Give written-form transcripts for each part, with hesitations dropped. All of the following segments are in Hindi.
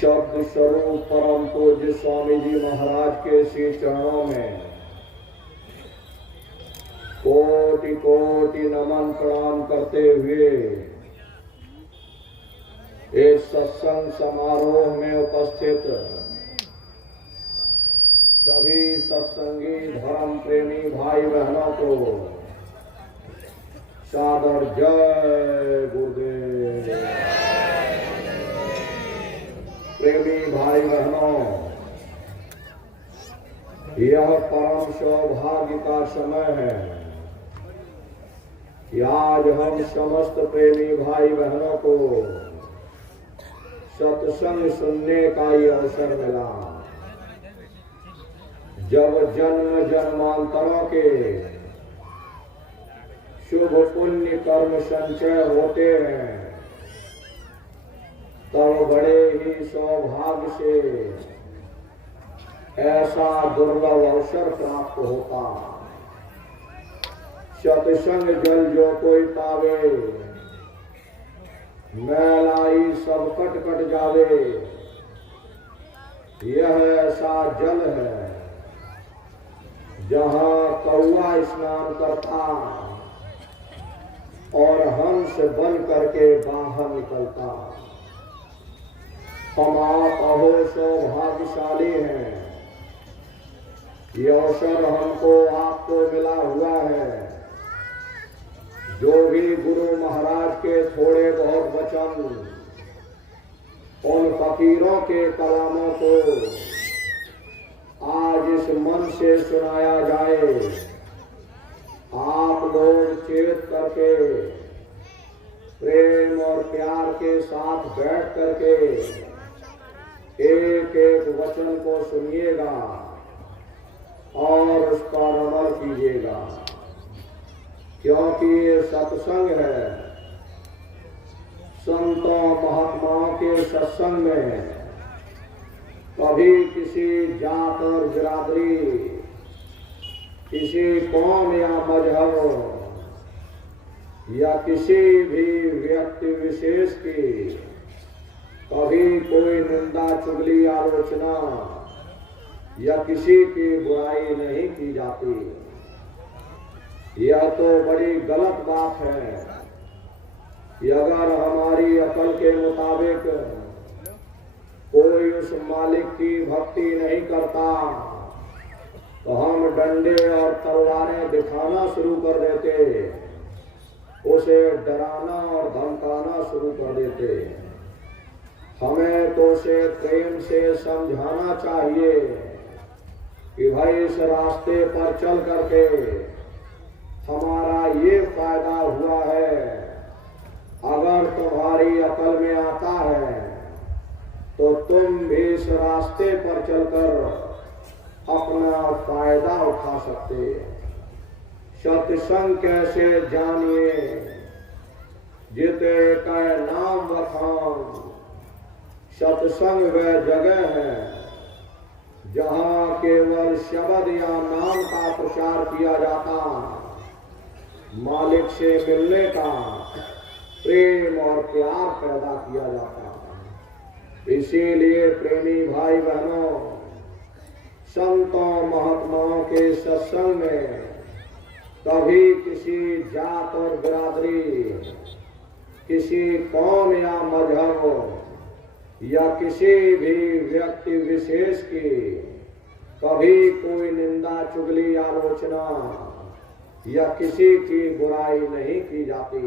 शब्द स्वरूप परम पूज्य स्वामी जी महाराज के श्री चरणों में कोटि कोटि नमन प्रणाम करते हुए इस सत्संग समारोह में उपस्थित सभी सत्संगी धर्म प्रेमी भाई बहनों को सादर जय गुरुदेव। प्रेमी भाई बहनों, यह परम सौभाग्य का समय है कि आज हम समस्त प्रेमी भाई बहनों को सत्संग सुनने का ये अवसर मिला। जब जन्म जन्मांतरों के शुभ पुण्य कर्म संचय होते हैं तब बड़े ही सौभाग्य से ऐसा दुर्लभ अवसर प्राप्त होता। सत्संग जल जो कोई पावे, मैलाई सब कट कट जावे, यह ऐसा जल है जहाँ कौआ स्नान करता और हंस बन करके बाहर निकलता। हम आप अहो सौभाग्यशाली हैं, ये अवसर हमको आपको मिला हुआ है। जो भी गुरु महाराज के थोड़े बहुत वचन उन फकीरों के कलामों को आज इस मन से सुनाया जाए, आप लोग चेत करके प्रेम और प्यार के साथ बैठ करके एक एक वचन को सुनिएगा और उस पर अमल कीजिएगा, क्योंकि ये सत्संग है। संतों महात्माओं के सत्संग में कभी किसी जात और बिरादरी, किसी कौम या मजहब या किसी भी व्यक्ति विशेष की कभी कोई निंदा चुगली आलोचना या किसी की बुराई नहीं की जाती। यह तो बड़ी गलत बात है कि अगर हमारी अकल के मुताबिक कोई उस मालिक की भक्ति नहीं करता तो हम डंडे और तलवारें दिखाना शुरू कर देते, उसे डराना और धमकाना शुरू कर देते। हमें तो उसे प्रेम से समझाना चाहिए कि भाई इस रास्ते पर चल करके हमारा ये फायदा हुआ है। अगर तुम्हारी अकल में आता है तो तुम भी इस रास्ते पर चलकर अपना फायदा उठा सकते। सत्संग कैसे जानिए, जिते का नाम बखान। सत्संग वह जगह है जहाँ केवल शब्द या नाम का प्रचार किया जाता, मालिक से मिलने का प्रेम और प्यार पैदा किया जाता। इसीलिए प्रेमी भाई बहनों, संतों महात्माओं के सत्संग में कभी किसी जात और बिरादरी, किसी कौम या मजहब या किसी भी व्यक्ति विशेष की कभी कोई निंदा चुगली आलोचना या किसी की बुराई नहीं की जाती।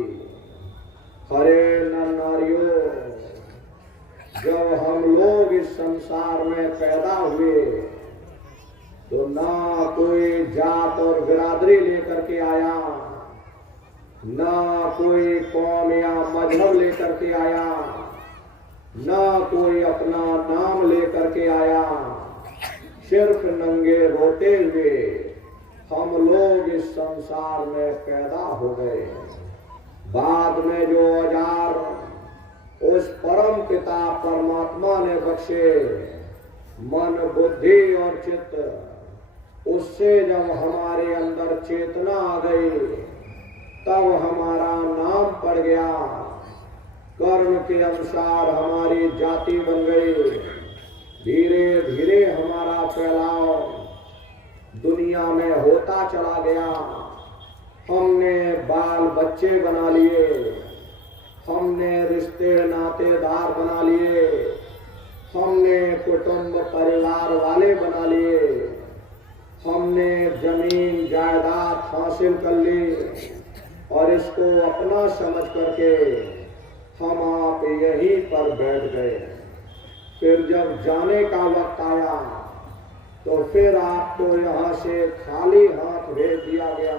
हरे नर नारियों, जब हम लोग इस संसार में पैदा हुए तो ना कोई जात और बिरादरी लेकर के आया, ना कोई कौम या मजहब लेकर के आया, ना कोई अपना नाम लेकर के आया। सिर्फ नंगे रोते हुए हम लोग इस संसार में पैदा हो गए। बाद में जो औजार उस परम पिता परमात्मा ने बख्शे, मन बुद्धि और चित्त, उससे जब हमारे अंदर चेतना आ गई तब हमारा नाम पड़ गया कर्म के अनुसार हमारी जाति बन गई। धीरे धीरे हमारा फैलाव दुनिया में होता चला गया। हमने बाल बच्चे बना लिए, हमने रिश्ते नातेदार बना लिए, हमने कुटुंब परिवार वाले बना लिए, हमने जमीन जायदाद हासिल कर ली और इसको अपना समझ करके हम आप यहीं पर बैठ गए। फिर जब जाने का वक्त आया तो फिर आपको यहाँ से खाली हाथ भेज दिया गया।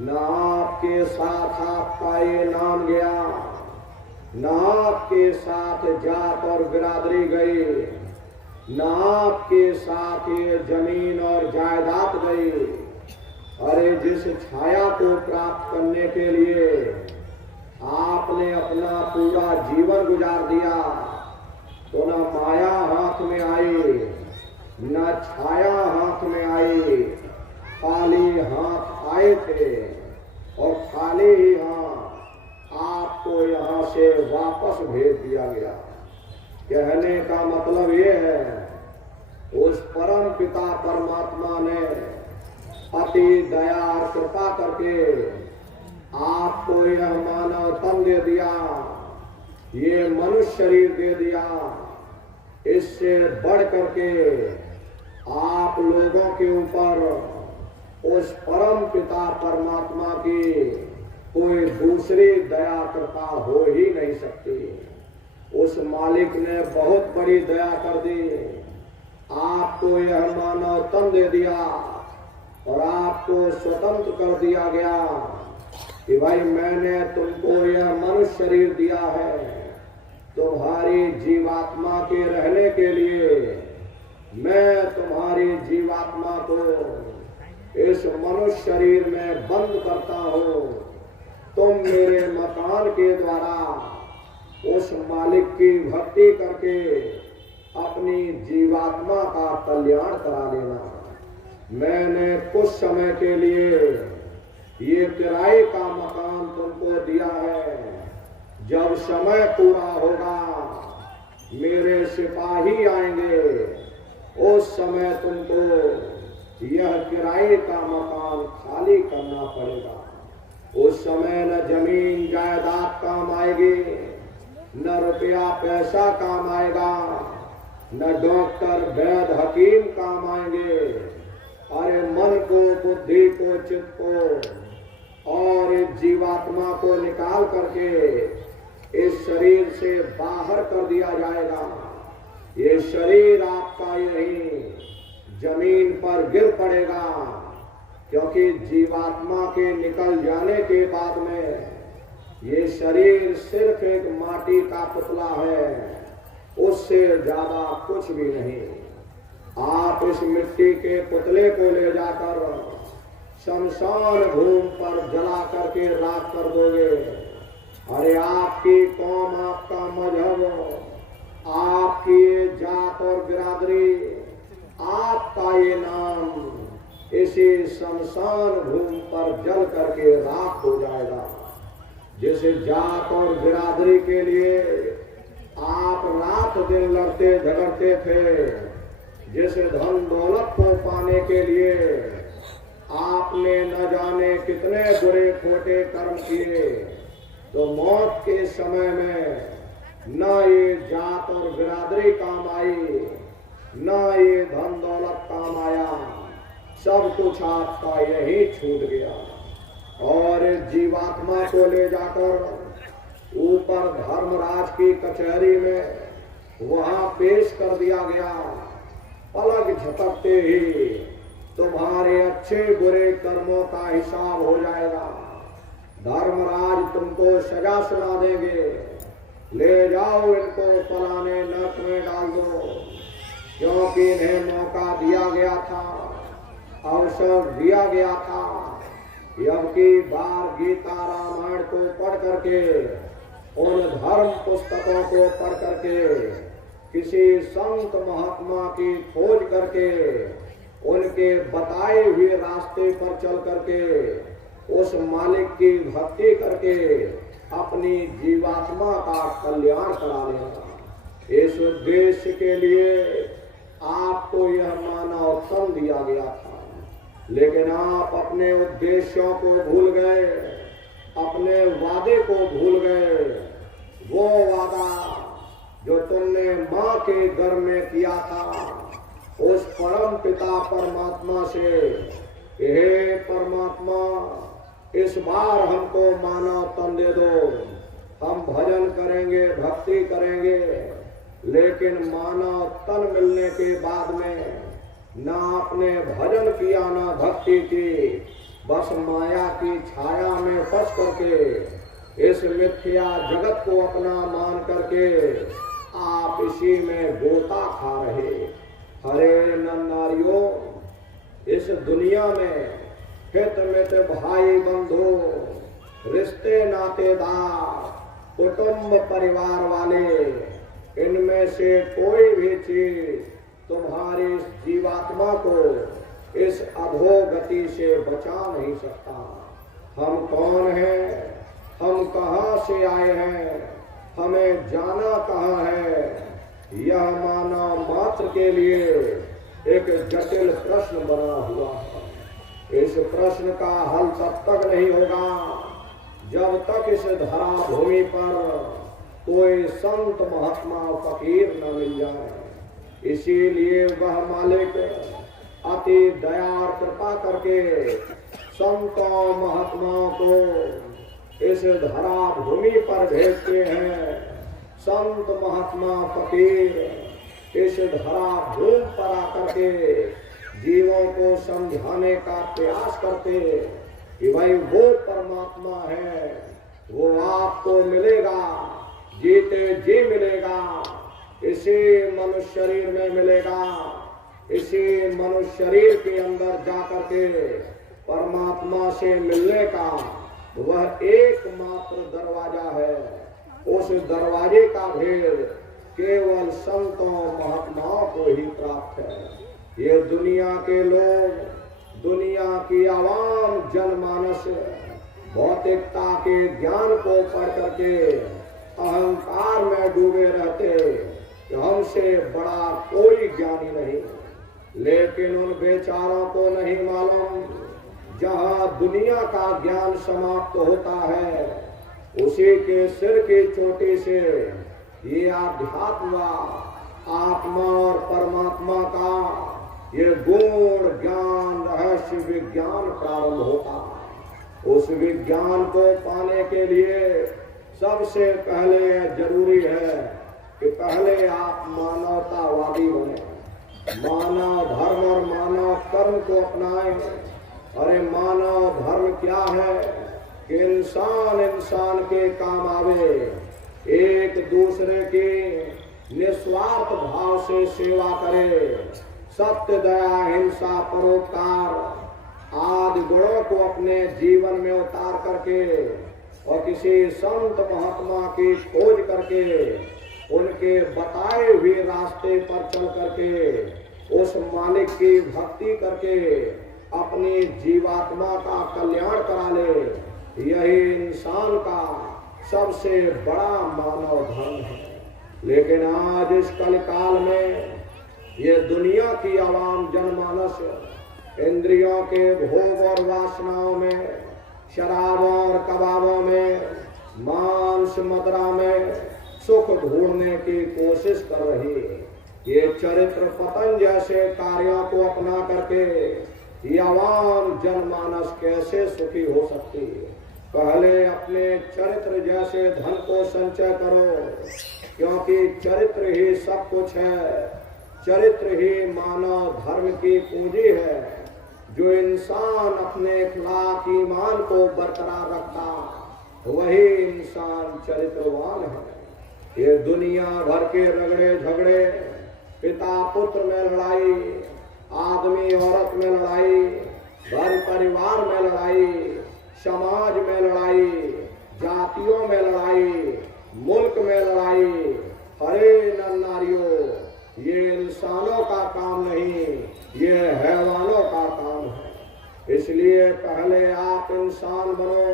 न आपके साथ आपका ये नाम गया, न आपके साथ जात और बिरादरी गई, न आपके साथ ये जमीन और जायदाद गई। अरे जिस छाया को प्राप्त करने के लिए आपने अपना पूरा जीवन गुजार दिया, तो न माया हाथ में आई, न छाया हाथ में आई, खाली हाथ आए थे और खाली ही हाथ आपको यहाँ से वापस भेज दिया गया। कहने का मतलब ये है, उस परम पिता परमात्मा ने अति दया और कृपा करके आपको यह मानव तन दे दिया, ये मनुष्य शरीर दे दिया। इससे बढ़ करके आप लोगों के ऊपर उस परम पिता परमात्मा की कोई दूसरी दया कृपा हो ही नहीं सकती। उस मालिक ने बहुत बड़ी दया कर दी, आपको यह मानव तन दे दिया और आपको स्वतंत्र कर दिया गया कि भाई मैंने तुमको यह मनुष्य शरीर दिया है तुम्हारी जीवात्मा के रहने के लिए। मैं तुम्हारी जीवात्मा को इस मनुष्य शरीर में बंद करता हूँ। तुम मेरे मकान के द्वारा उस मालिक की भक्ति करके अपनी जीवात्मा का कल्याण करा लेना। मैंने कुछ समय के लिए ये किराए का मकान तुमको दिया है। जब समय पूरा होगा मेरे सिपाही आएंगे, उस समय तुमको यह किराए का मकान खाली करना पड़ेगा। उस समय न जमीन जायदाद काम आएगी, न रुपया पैसा काम आएगा, न डॉक्टर वैद हकीम काम आएंगे। अरे मन को, बुद्धि को, चित्त को और इस जीवात्मा को निकाल करके इस शरीर से बाहर कर दिया जाएगा। ये शरीर आपका यही जमीन पर गिर पड़ेगा, क्योंकि जीवात्मा के निकल जाने के बाद में ये शरीर सिर्फ एक माटी का पुतला है, उससे ज्यादा कुछ भी नहीं। आप इस मिट्टी के पुतले को ले जाकर शमशान भूमि पर जला करके राख कर दोगे। अरे आपकी कौम, आपका मजहब, आपकी जात और बिरादरी, आपका ये नाम इसी शमशान भूमि पर जल करके राख हो जाएगा। जिस जात और बिरादरी के लिए आप रात दिन लड़ते झगड़ते थे, जिस धन दौलत को पाने के लिए आपने न जाने कितने बुरे खोटे कर्म किए, तो मौत के समय में न ये जात और बिरादरी काम आई, न ये धन दौलत काम आया, सब कुछ आपका यही छूट गया। और जीवात्मा को ले जाकर ऊपर धर्मराज की कचहरी में वहां पेश कर दिया गया। पलक झपकते ही तुम्हारे अच्छे बुरे कर्मों का हिसाब हो जाएगा। धर्मराज तुमको सजा सुना देंगे, ले जाओ इनको फलाने नरक में डाल दो, क्योंकि इन्हें मौका दिया गया था, अवसर दिया गया था। अब की बार गीता रामायण को पढ़ करके, उन धर्म पुस्तकों को पढ़ करके, किसी संत महात्मा की खोज करके, उनके बताए हुए रास्ते पर चल करके, उस मालिक की भक्ति करके अपनी जीवात्मा का कल्याण करा लेना। इस उद्देश्य के लिए आपको यह मानव तन दिया गया था, लेकिन आप अपने उद्देश्यों को भूल गए, अपने वादे को भूल गए। वो वादा जो तुमने मां के गर्भ में किया था उस परम पिता परमात्मा से, हे परमात्मा इस बार हमको मानव तन दे दो, हम भजन करेंगे, भक्ति करेंगे, लेकिन मानव तन मिलने के बाद में ना आपने भजन किया ना भक्ति की, बस माया की छाया में फंस करके इस मिथ्या जगत को अपना मान करके आप इसी में गोता खा रहे। हरे नन्नारियों, इस दुनिया में हित मित भाई बंधु, रिश्ते नातेदार, कुटुंब परिवार वाले, इनमें से कोई भी चीज तुम्हारी जीवात्मा को इस अधोगति से बचा नहीं सकता। हम कौन हैं, हम कहां से आए हैं, हमें जाना कहां है, यह मानव मात्र के लिए एक जटिल प्रश्न बना हुआ है। इस प्रश्न का हल तब तक नहीं होगा जब तक इस धरा भूमि पर कोई संत महात्मा फकीर न मिल जाए। इसीलिए वह मालिक अति दया और कृपा करके संतों महात्माओं को इस धरा भूमि पर भेजते हैं। संत महात्मा फकीर इस धरा भूमि पर आकर के जीवों को समझाने का प्रयास करते कि भाई वो परमात्मा है, वो आपको मिलेगा, जीते जी मिलेगा, इसी मनुष्य शरीर में मिलेगा। इसी मनुष्य शरीर के अंदर जाकर के परमात्मा से मिलने का वह एकमात्र दरवाजा है। उस दरवाजे का भेद केवल संतों महात्माओं को ही प्राप्त है। ये दुनिया के लोग, दुनिया की आवाम जनमानस भौतिकता के ज्ञान को पढ़ करके अहंकार में डूबे रहते कि हमसे बड़ा कोई ज्ञानी नहीं। लेकिन उन बेचारों को नहीं मालूम, जहाँ दुनिया का ज्ञान समाप्त होता है उसी के सिर की चोटी से ये आध्यात्म, आत्मा और परमात्मा का ये गुण ज्ञान रहस्य विज्ञान प्रारंभ होता। उस विज्ञान को पाने के लिए सबसे पहले जरूरी है कि पहले आप मानवतावादी बने, मानव धर्म और मानव कर्म को अपनाएं। अरे मानव धर्म क्या है कि इंसान इंसान के काम आवे, एक दूसरे की निस्वार्थ भाव से सेवा करे, सत्य दया हिंसा परोपकार आदि गुणों को अपने जीवन में उतार करके और किसी संत महात्मा की खोज करके उनके बताए हुए रास्ते पर चल करके उस मालिक की भक्ति करके अपनी जीवात्मा का कल्याण करा ले। यही इंसान का सबसे बड़ा मानव धर्म है। लेकिन आज इस कलिकाल में ये दुनिया की आवाम जनमानस इंद्रियों के भोग और वासनाओं में, शराबों और कबाबों में, मांस मदिरा में सुख ढूंढने की कोशिश कर रही है। ये चरित्र पतन जैसे कार्यों को अपना करके ये आवाम जनमानस कैसे सुखी हो सकती है। पहले अपने चरित्र जैसे धन को संचय करो, क्योंकि चरित्र ही सब कुछ है। चरित्र ही मानव धर्म की पूंजी है। जो इंसान अपने अखलाक ईमान को बरकरार रखता वही इंसान चरित्रवान है। ये दुनिया भर के रगड़े झगड़े, पिता पुत्र में लड़ाई, आदमी औरत में लड़ाई, घर परिवार में लड़ाई, समाज में लड़ाई, जातियों में लड़ाई, मुल्क में लड़ाई। हरे नर नारियों, ये इंसानों का काम नहीं, ये हैवानों का काम है। इसलिए पहले आप इंसान बनो,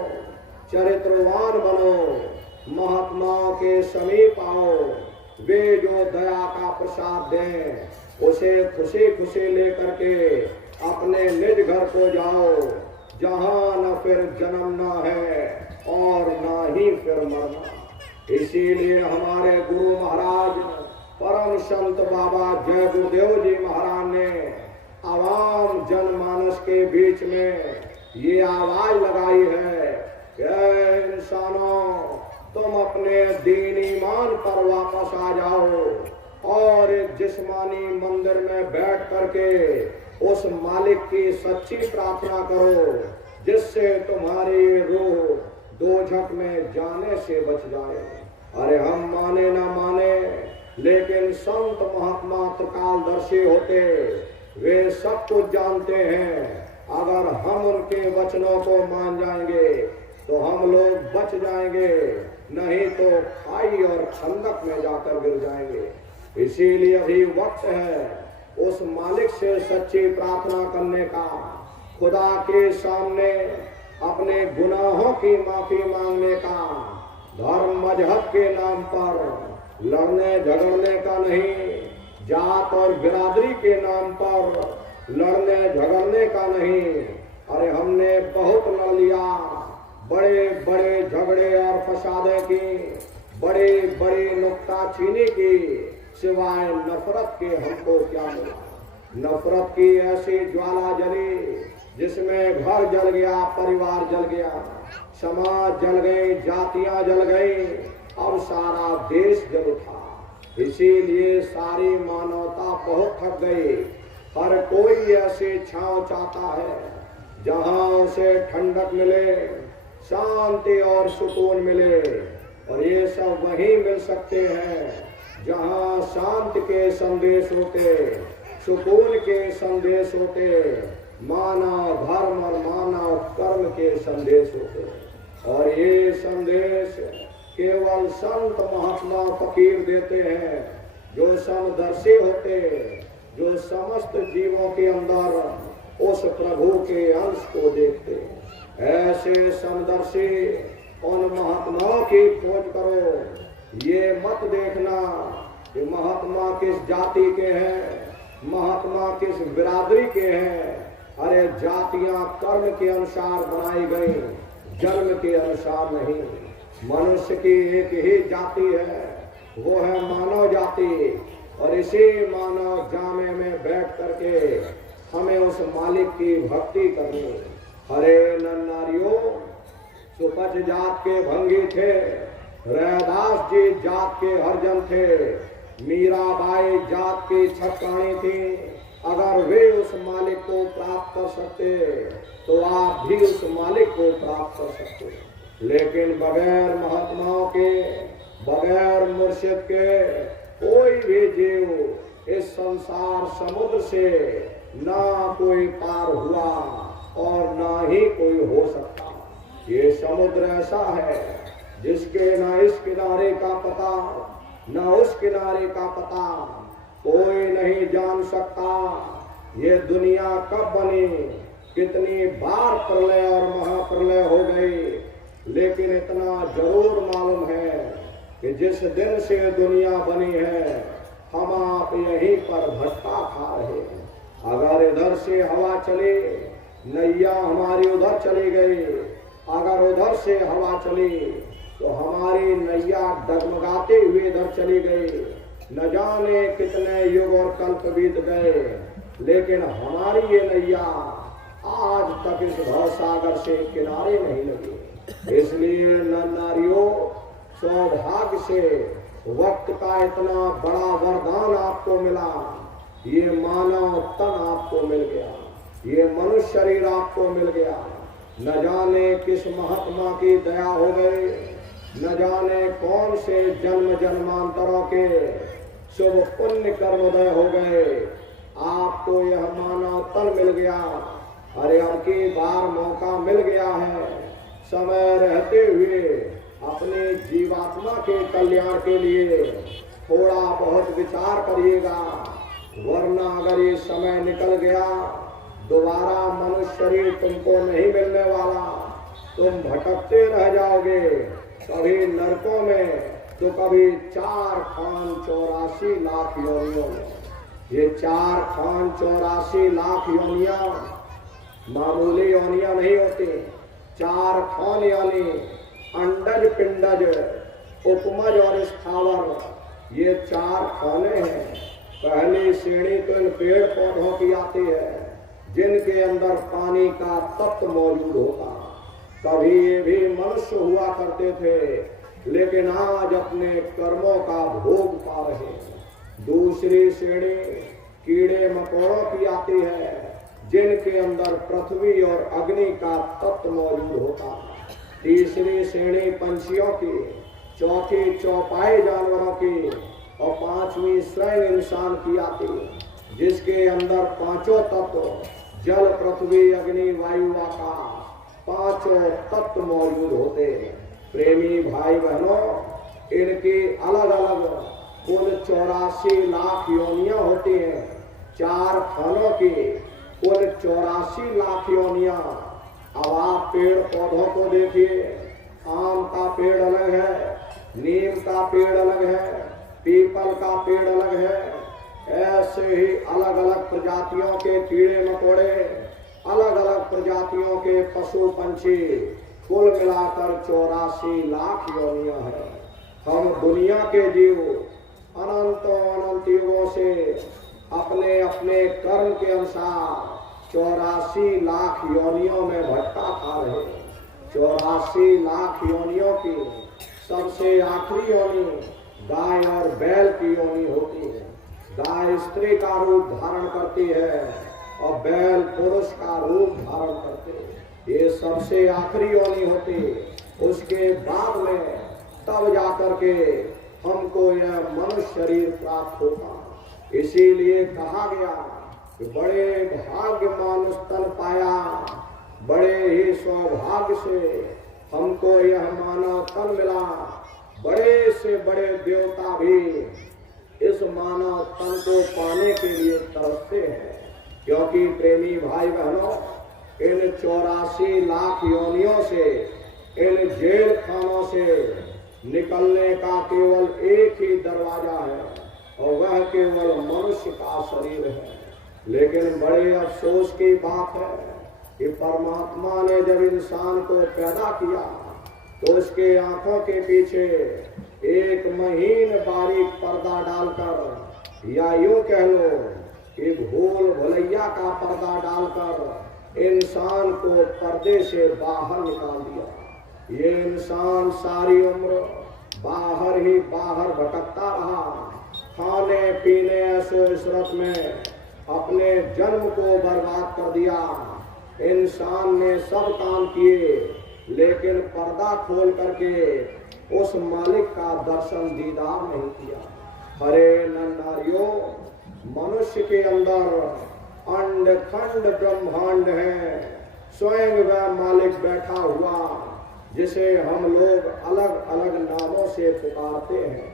चरित्रवान बनो, महात्माओं के समीप आओ, वे जो दया का प्रसाद दें उसे खुशी खुशी लेकर के अपने निज घर को जाओ, जहां न फिर जन्म न है और न ही फिर मरना। इसीलिए हमारे गुरु महाराज परम संत बाबा जय गुरुदेव जी महाराज ने आवाम जनमानस के बीच में ये आवाज लगाई है कि इंसानों, तुम अपने दीन ईमान पर वापस आ जाओ और एक जिस्मानी मंदिर में बैठ करके उस मालिक की सच्ची प्रार्थना करो, जिससे तुम्हारी रूह दोजख में जाने से बच जाए। अरे हम माने ना माने, लेकिन संत महात्मा त्रिकालदर्शी होते, वे सब कुछ जानते हैं। अगर हम उनके वचनों को मान जाएंगे तो हम लोग बच जाएंगे, नहीं तो खाई और खंदक में जाकर गिर जाएंगे। इसीलिए अभी वक्त है उस मालिक से सच्ची प्रार्थना करने का, खुदा के सामने अपने गुनाहों की माफी मांगने का, धर्म मजहब के नाम पर लड़ने झगड़ने का नहीं, जात और बिरादरी के नाम पर लड़ने झगड़ने का नहीं। अरे हमने बहुत लड़ लिया, बड़े बड़े झगड़े और फसादे की, बड़ी बड़ी नुक्ताचीनी की, सिवाय नफरत के हमको क्या मिला। नफरत की ऐसी ज्वाला जली जिसमें घर जल गया, परिवार जल गया, समाज जल गई, जातियां जल गई, अब सारा देश जल उठा। इसीलिए सारी मानवता बहुत थक गई। हर कोई ऐसी छांव चाहता है जहां उसे ठंडक मिले, शांति और सुकून मिले, और ये सब वहीं मिल सकते हैं जहां शांति के संदेश होते, सुकून के संदेश होते, मानव धर्म और मानव कर्म के संदेश होते। और ये संदेश केवल संत महात्मा फकीर देते हैं, जो समदर्शी होते, जो समस्त जीवों के अंदर उस प्रभु के अंश को देखते। ऐसे समदर्शी उन महात्माओं की खोज करो। ये मत देखना कि महात्मा किस जाति के हैं, महात्मा किस बिरादरी के हैं। अरे जातियां कर्म के अनुसार बनाई गई, जन्म के अनुसार नहीं। मनुष्य की एक ही जाति है, वो है मानव जाति, और इसी मानव जामे में बैठ करके हमें उस मालिक की भक्ति करनी। हरे नर नारियों, सुपच जात के भंगी थे, रैदास जी जात के हरजन थे, मीराबाई जात की छटकानी थी। अगर वे उस मालिक को प्राप्त कर सकते तो आप भी उस मालिक को प्राप्त कर सकते। लेकिन बगैर महात्माओं के, बगैर मुर्शिद के कोई भी जीव इस संसार समुद्र से ना कोई पार हुआ और ना ही कोई हो सकता। ये समुद्र ऐसा है जिसके ना इस किनारे का पता, ना उस किनारे का पता, कोई नहीं जान सकता। ये दुनिया कब बनी, कितनी बार प्रलय और महाप्रलय हो गई, लेकिन इतना जरूर मालूम है कि जिस दिन से दुनिया बनी है, हम आप यहीं पर भटका खा रहे हैं। अगर इधर से हवा चली, नैया हमारी उधर चली गई, अगर उधर से हवा चली तो हमारी नैया डगमगाते हुए इधर चली गई। न जाने कितने युग और कल्प बीत गए, लेकिन हमारी ये नैया आज तक इस भव सागर से किनारे नहीं लगी। इसलिए नर नारियों, सौभाग्य से वक्त का इतना बड़ा वरदान आपको मिला। ये मानव तन आपको मिल गया, ये मनुष्य शरीर आपको मिल गया। न जाने किस महात्मा की दया हो गई, न जाने कौन से जन्म जन्मांतरों के शुभ पुण्य कर्मोदय हो गए, आपको यह मानव तन मिल गया। अरे अब की बार मौका मिल गया है, समय रहते हुए अपने जीवात्मा के कल्याण के लिए थोड़ा बहुत विचार करिएगा, वरना अगर ये समय निकल गया दोबारा मनुष्य शरीर तुमको नहीं मिलने वाला। तुम भटकते रह जाओगे, कभी नरकों में तो कभी 4 खान 84 लाख योनियों में। ये 4 खान 84 लाख योनियां मामूली योनियां नहीं होती। 4 खान यानी अंडज, पिंडज, उपमज और स्थावर, ये 4 खाने हैं। पहली श्रेणी तो इन पेड़ पौधों की आती है जिनके अंदर पानी का तत्व मौजूद होता। कभी ये भी मनुष्य हुआ करते थे, लेकिन आज अपने कर्मों का भोग पा रहे। दूसरी श्रेणी कीड़े मकोड़ों की आती है जिनके अंदर पृथ्वी और अग्नि का तत्व मौजूद होता। तीसरी श्रेणी पंछियों की, चौथी चौपाई जानवरों की और 5वीं स्वयं इंसान की आती है जिसके अंदर 5 तत्व जल, पृथ्वी, अग्नि, वायु, आकाश 5 तत्व मौजूद होते हैं। प्रेमी भाई बहनों, इनकी अलग अलग कुल 84 लाख योनियां होती हैं। 4 खानों की कुल 84 लाख योनियां। अब आप पेड़ पौधों को देखिए, आम का पेड़ अलग है, नीम का पेड़ अलग है, पीपल का पेड़ अलग है। ऐसे ही अलग अलग प्रजातियों के कीड़े मकोड़े, अलग अलग प्रजातियों के पशु पंछी, कुल मिलाकर 84 लाख योनियां हैं। हम दुनिया के जीव अनंतों अनंत युगों से अपने अपने कर्म के अनुसार 84 लाख योनियों में भटका खा रहे। 84 लाख योनियों की सबसे आखिरी योनि गाय और बैल की योनि होती है। गाय स्त्री का रूप धारण करती है और बैल पुरुष का रूप धारण करते हैं। ये सबसे आखिरी योनि होती। उसके बाद में तब जाकर के हमको यह मनुष्य शरीर प्राप्त होगा। इसीलिए कहा गया कि बड़े भाग्य मानुष तन पाया, बड़े ही सौभाग्य से हमको यह मानव तन मिला। बड़े से बड़े देवता भी इस मानव तन को पाने के लिए तरसते हैं, क्योंकि प्रेमी भाई बहनों, इन 84 लाख योनियों से, इन जेल खानों से निकलने का केवल एक ही दरवाजा है और वह केवल मनुष्य का शरीर है। लेकिन बड़े अफसोस की बात है कि परमात्मा ने जब इंसान को पैदा किया तो उसके आंखों के पीछे एक महीन बारीक पर्दा डालकर, या यूं कह लो कि भूल भुलैया का पर्दा डालकर इंसान को पर्दे से बाहर निकाल दिया। ये इंसान सारी उम्र बाहर ही बाहर भटकता रहा, खाने पीने ऐशो इशरत में अपने जन्म को बर्बाद कर दिया। इंसान ने सब काम किए, लेकिन पर्दा खोल करके उस मालिक का दर्शन दीदार नहीं किया। हरे नारियों, मनुष्य के अंदर अंड खंड ब्रह्मांड है। स्वयं वह मालिक बैठा हुआ जिसे हम लोग अलग अलग नामों से पुकारते हैं।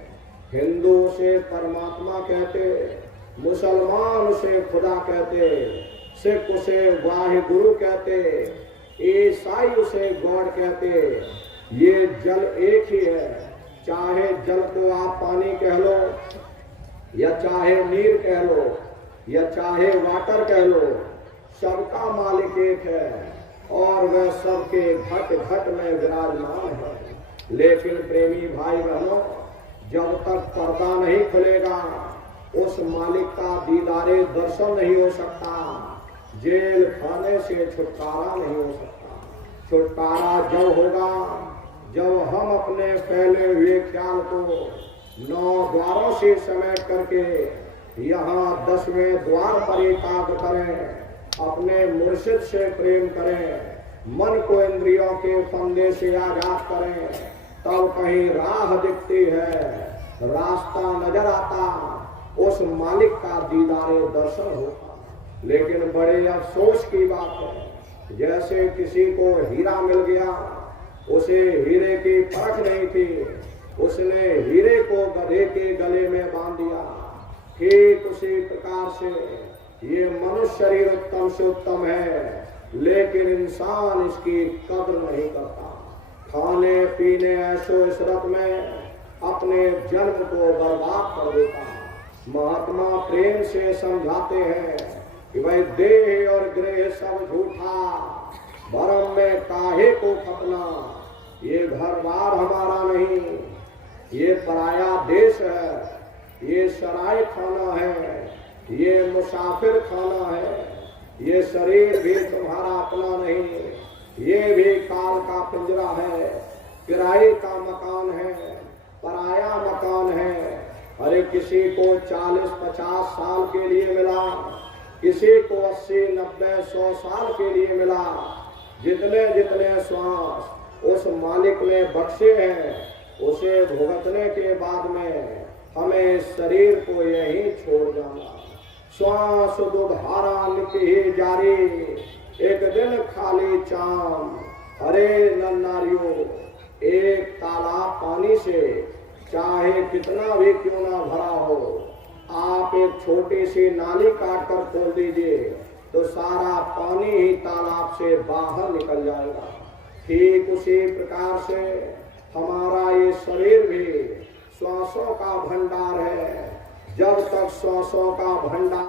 हिंदू से परमात्मा कहते, मुसलमान उसे खुदा कहते, सिख उसे वाहिगुरु कहते, ईसाई उसे गॉड कहते। ये जल एक ही है, चाहे जल को आप पानी कह लो, या चाहे नीर कह लो, या चाहे वाटर कह लो, सबका मालिक एक है और वह सबके घट घट में विराजमान है। लेकिन प्रेमी भाई बहनों, जब तक पर्दा नहीं खुलेगा उस मालिक का दीदारे दर्शन नहीं हो सकता। जेल खाने से छुटकारा नहीं हो सकता। छुटकारा जब होगा जब हम अपने फैले हुए ख्याल को 9 द्वारों से समेट करके यहाँ 10वें द्वार पर एकाग्र करें, अपने मुर्शिद से प्रेम करें, मन को इंद्रियों के फंदे से आजाद करें, तब कहीं राह दिखती है, रास्ता नजर आता, उस मालिक का दीदारे दर्शन होता। लेकिन बड़े अफसोस की बात है, जैसे किसी को हीरा मिल गया, उसे हीरे की परख नहीं थी, उसने हीरे को गधे के गले में बांध दिया। ठीक उसी प्रकार से ये मनुष्य शरीर उत्तम से उत्तम है, लेकिन इंसान इसकी कद्र नहीं करता। खाने पीने ऐशो इशरत में अपने जन्म को बर्बाद कर देता। महात्मा प्रेम से समझाते हैं कि भाई देह और गृह सब झूठा, भरम में काहे को खपना। ये घर बार हमारा नहीं, ये पराया देश है, ये सराय खाना है, ये मुसाफिर खाना है, ये शरीर भी तुम्हारा अपना नहीं, ये भी काल का पिंजरा है, किराए का मकान है, पराया मकान है। अरे किसी को 40-50 साल के लिए मिला, किसी को 80-90-100 साल के लिए मिला। जितने जितने श्वास उस मालिक ने बख्शे हैं, उसे भुगतने के बाद में हमें शरीर को यहीं छोड़ जाना। श्वास दुधारा नित्य ही जारी, एक दिन खाली चाम। अरे नन्नारियों, एक तालाब पानी से चाहे कितना भी क्यों ना भरा हो, आप एक छोटी सी नाली काट कर खोल दीजिए तो सारा पानी ही तालाब से बाहर निकल जाएगा। ठीक उसी प्रकार से हमारा ये शरीर भी श्वासों का भंडार है। जब तक श्वासों का भंडार